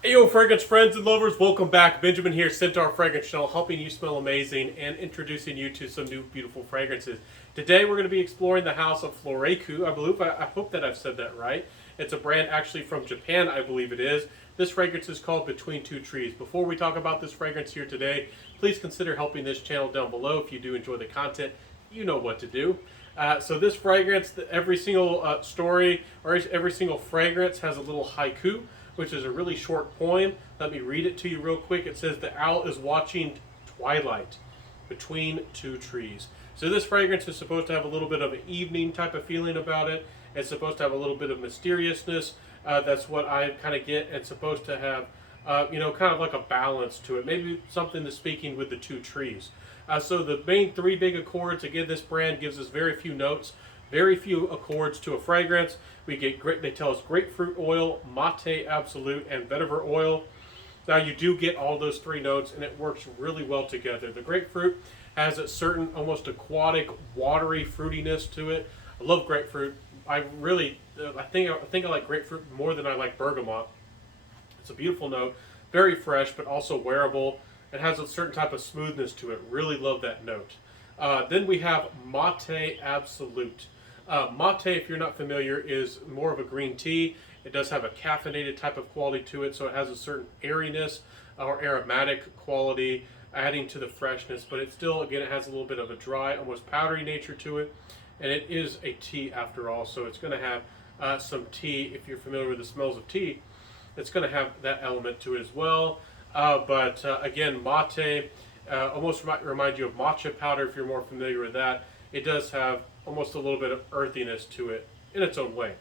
Hey yo, fragrance friends and lovers, welcome back. Benjamin here, Centaur Fragrance Channel, helping you smell amazing and introducing you to some new beautiful fragrances. Today we're going to be exploring the house of Floraiku. I hope that I've said that right. It's a brand actually from Japan, I believe it is. This fragrance is called Between Two Trees. Before we talk about this fragrance here today, please consider helping this channel down below. If you do enjoy the content, you know what to do. So this fragrance, every single story or every single fragrance has a little haiku, which is a really short poem. Let me read it to you real quick. It says, "The owl is watching twilight between two trees." So this fragrance is supposed to have a little bit of an evening type of feeling about it. It's supposed to have a little bit of mysteriousness. That's what I kind of get. It's supposed to have, kind of like a balance to it. Maybe something that's speaking with the two trees. So the main three big accords, again, this brand gives us very few notes, very few accords to a fragrance. We get great, they tell us grapefruit oil, mate absolute, and vetiver oil. Now you do get all those three notes and it works really well together. The grapefruit has a certain almost aquatic, watery fruitiness to it. I love grapefruit. I really, I think I like grapefruit more than I like bergamot. It's a beautiful note, very fresh, but also wearable. It has a certain type of smoothness to it. Really love that note. Then we have Mate Absolute. Mate, if you're not familiar, is more of a green tea. It does have a caffeinated type of quality to it, so it has a certain airiness or aromatic quality adding to the freshness, but it still, again, it has a little bit of a dry, almost powdery nature to it, and it is a tea after all, so it's going to have some tea. If you're familiar with the smells of tea, it's going to have that element to it as well. But again, mate almost might remind you of matcha powder if you're more familiar with that. It does have almost a little bit of earthiness to it in its own way.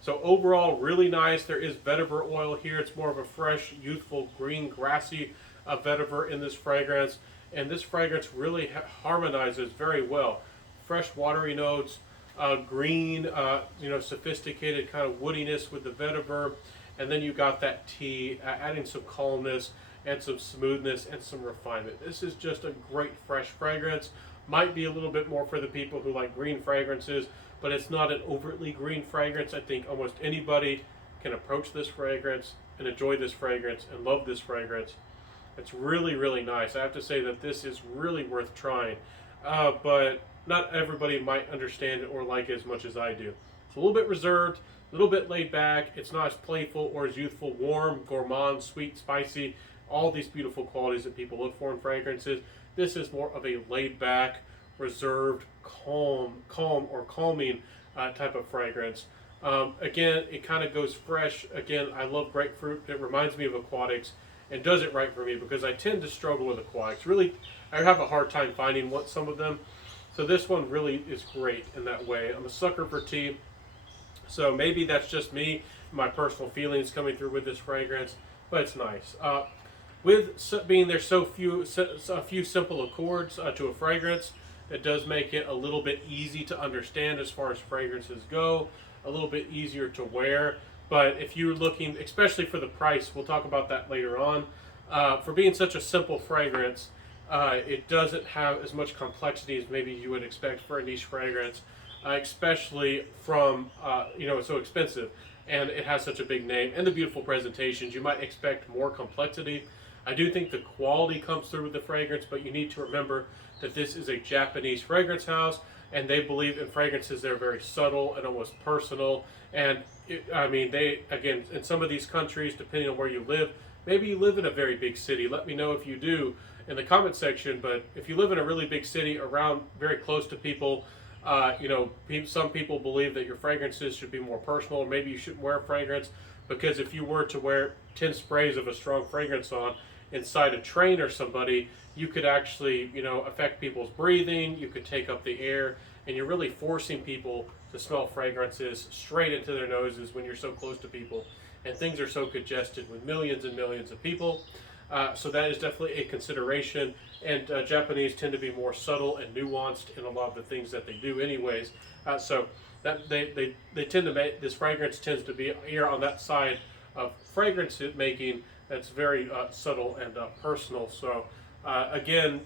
So overall, really nice. There is vetiver oil here. It's more of a fresh, youthful, green, grassy vetiver in this fragrance. And this fragrance really harmonizes very well. Fresh, watery notes, green, sophisticated kind of woodiness with the vetiver. And then you got that tea, adding some calmness and some smoothness and some refinement. This is just a great fresh fragrance. Might be a little bit more for the people who like green fragrances, but it's not an overtly green fragrance. I think almost anybody can approach this fragrance and enjoy this fragrance and love this fragrance. It's really, really nice. I have to say that this is really worth trying, but not everybody might understand it or like it as much as I do. It's a little bit reserved, a little bit laid back. It's not as playful or as youthful, warm, gourmand, sweet, spicy, all these beautiful qualities that people look for in fragrances. This is more of a laid back, reserved, calm or calming type of fragrance. Again, it kind of goes fresh. Again, I love grapefruit. It reminds me of aquatics and does it right for me because I tend to struggle with aquatics. Really, I have a hard time finding some of them. So this one really is great in that way. I'm a sucker for tea. So maybe that's just me, my personal feelings coming through with this fragrance, but it's nice. With being there's a few simple accords to a fragrance, it does make it a little bit easy to understand as far as fragrances go, a little bit easier to wear. But if you're looking, especially for the price, we'll talk about that later on. For being such a simple fragrance, it doesn't have as much complexity as maybe you would expect for a niche fragrance. Especially from, it's so expensive and it has such a big name and the beautiful presentations. You might expect more complexity. I do think the quality comes through with the fragrance, but you need to remember that this is a Japanese fragrance house and they believe in fragrances that are very subtle and almost personal. And they, again, in some of these countries, depending on where you live, maybe you live in a very big city. Let me know if you do in the comment section. But if you live in a really big city around very close to people, some people believe that your fragrances should be more personal, or maybe you shouldn't wear a fragrance because if you were to wear 10 sprays of a strong fragrance on inside a train or somebody, you could actually, affect people's breathing, you could take up the air, and you're really forcing people to smell fragrances straight into their noses when you're so close to people. And things are so congested with millions and millions of people. So that is definitely a consideration. And Japanese tend to be more subtle and nuanced in a lot of the things that they do anyways. So that they tend to make, this fragrance tends to be here on that side of fragrance making that's very subtle and personal. So again,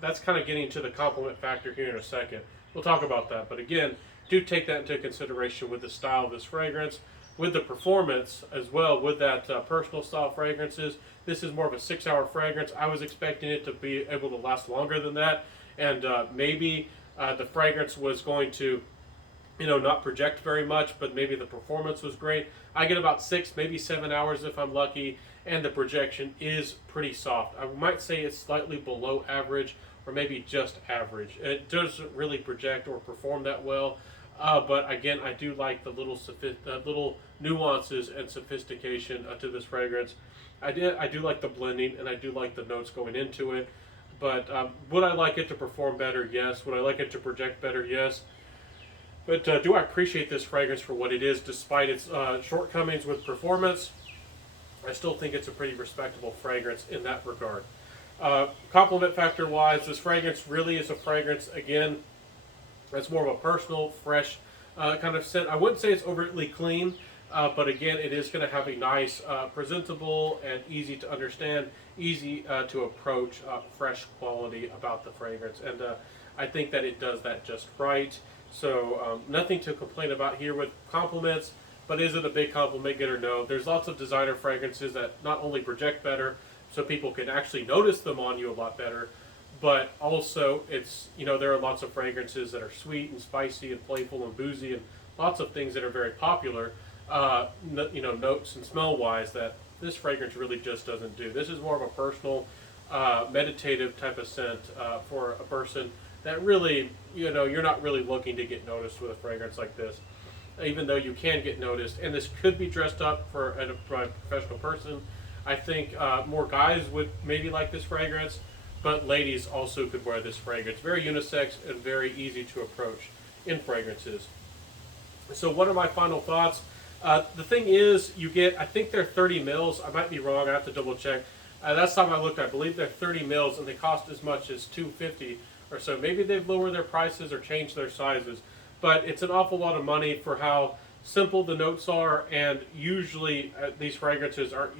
that's kind of getting to the compliment factor here in a second. We'll talk about that. But again, do take that into consideration with the style of this fragrance. with the performance as well, with that personal style fragrances. This is more of a 6-hour fragrance. I was expecting it to be able to last longer than that, and maybe the fragrance was going to, not project very much, but maybe the performance was great. I get about 6, maybe 7 hours if I'm lucky, and the projection is pretty soft. I might say it's slightly below average, or maybe just average. It doesn't really project or perform that well, but again, I do like the little nuances and sophistication to this fragrance. I do like the blending, and I do like the notes going into it. But would I like it to perform better? Yes. Would I like it to project better? Yes. But do I appreciate this fragrance for what it is, despite its shortcomings with performance? I still think it's a pretty respectable fragrance in that regard. Compliment factor wise, this fragrance really is a fragrance, again, that's more of a personal, fresh kind of scent. I wouldn't say it's overtly clean, but again, it is going to have a nice, presentable and easy to understand, easy to approach fresh quality about the fragrance. And I think that it does that just right. So nothing to complain about here with compliments, but is it a big compliment getter? No. There's lots of designer fragrances that not only project better, so people can actually notice them on you a lot better, but also it's, there are lots of fragrances that are sweet and spicy and playful and boozy and lots of things that are very popular, notes and smell wise, that this fragrance really just doesn't do. This is more of a personal, meditative type of scent for a person that really, you're not really looking to get noticed with a fragrance like this, even though you can get noticed. And this could be dressed up for a professional person. I think more guys would maybe like this fragrance, but ladies also could wear this fragrance. Very unisex and very easy to approach in fragrances. So what are my final thoughts? The thing is, you get, I think they're 30 mils. I might be wrong. I have to double check. Last time I looked, I believe they're 30 mils, and they cost as much as $250 or so. Maybe they've lowered their prices or changed their sizes, but it's an awful lot of money for how simple the notes are, and usually these fragrances aren't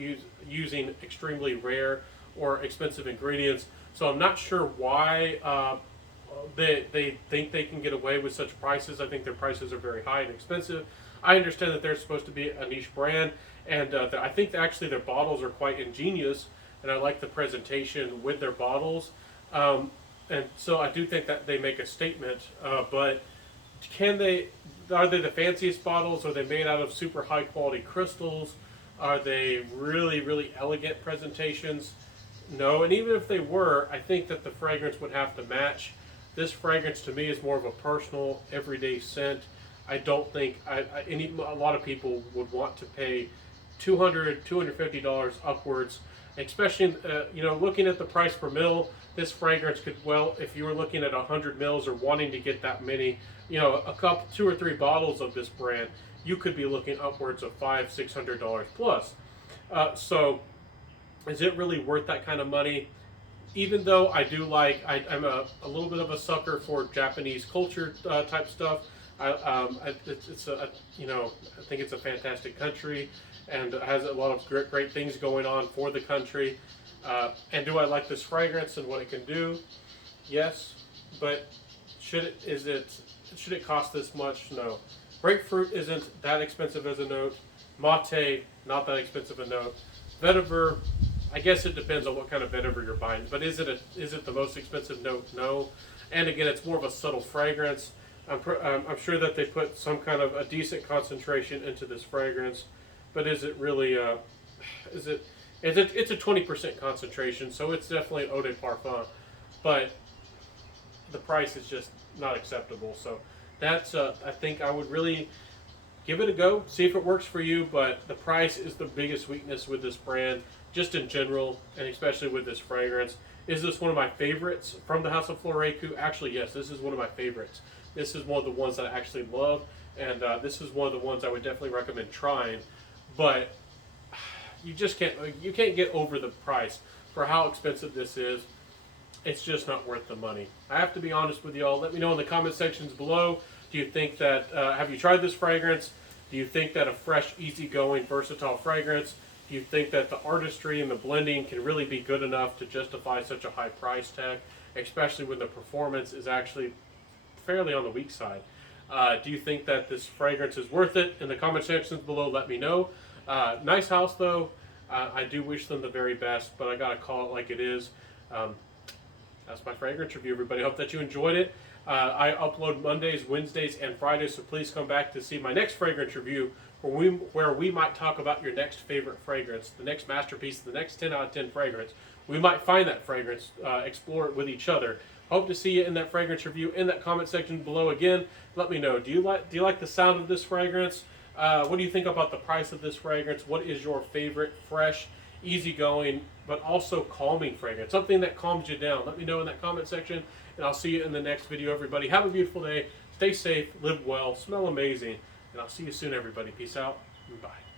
using extremely rare or expensive ingredients. So I'm not sure why they think they can get away with such prices. I think their prices are very high and expensive. I understand that they're supposed to be a niche brand, and I think that actually their bottles are quite ingenious, and I like the presentation with their bottles. And so I do think that they make a statement, but are they the fanciest bottles? Are they made out of super high quality crystals? Are they really, really elegant presentations? No, and even if they were, I think that the fragrance would have to match. This fragrance to me is more of a personal, everyday scent. I don't think a lot of people would want to pay $200, $250 upwards, especially looking at the price per mil. This fragrance could, well, if you were looking at 100 mils or wanting to get that many, a couple, 2 or 3 bottles of this brand, you could be looking upwards of $500, $600 plus. So is it really worth that kind of money? Even though I do like, I'm a little bit of a sucker for Japanese culture type stuff. I think it's a fantastic country, and it has a lot of great things going on for the country. And do I like this fragrance and what it can do? Yes, but should it cost this much? No. Grapefruit isn't that expensive as a note. Mate, not that expensive a note. Vetiver, I guess it depends on what kind of vetiver you're buying. But is it the most expensive note? No. And again, it's more of a subtle fragrance. I'm sure that they put some kind of a decent concentration into this fragrance, but is it really? It's a 20% concentration, so it's definitely an eau de parfum, but the price is just not acceptable. So that's I think I would really give it a go, see if it works for you. But the price is the biggest weakness with this brand, just in general, and especially with this fragrance. Is this one of my favorites from the House of Floraiku? Actually, yes, this is one of my favorites. This is one of the ones that I actually love, and this is one of the ones I would definitely recommend trying. But you just can't get over the price for how expensive this is. It's just not worth the money. I have to be honest with y'all. Let me know in the comment sections below. Do you think that, have you tried this fragrance? Do you think that a fresh, easygoing, versatile fragrance, do you think that the artistry and the blending can really be good enough to justify such a high price tag, especially when the performance is actually fairly on the weak side? Do you think that this fragrance is worth it? In the comment sections below, let me know. Nice house though. I do wish them the very best, but I gotta call it like it is. That's my fragrance review, everybody. Hope that you enjoyed it. I upload Mondays, Wednesdays, and Fridays, so please come back to see my next fragrance review where we might talk about your next favorite fragrance, the next masterpiece, the next 10 out of 10 fragrance. We might find that fragrance, explore it with each other. Hope to see you in that fragrance review in that comment section below. Again, let me know. Do you like the sound of this fragrance? What do you think about the price of this fragrance? What is your favorite fresh, easygoing, but also calming fragrance? Something that calms you down. Let me know in that comment section, and I'll see you in the next video, everybody. Have a beautiful day. Stay safe, live well, smell amazing, and I'll see you soon, everybody. Peace out, and bye.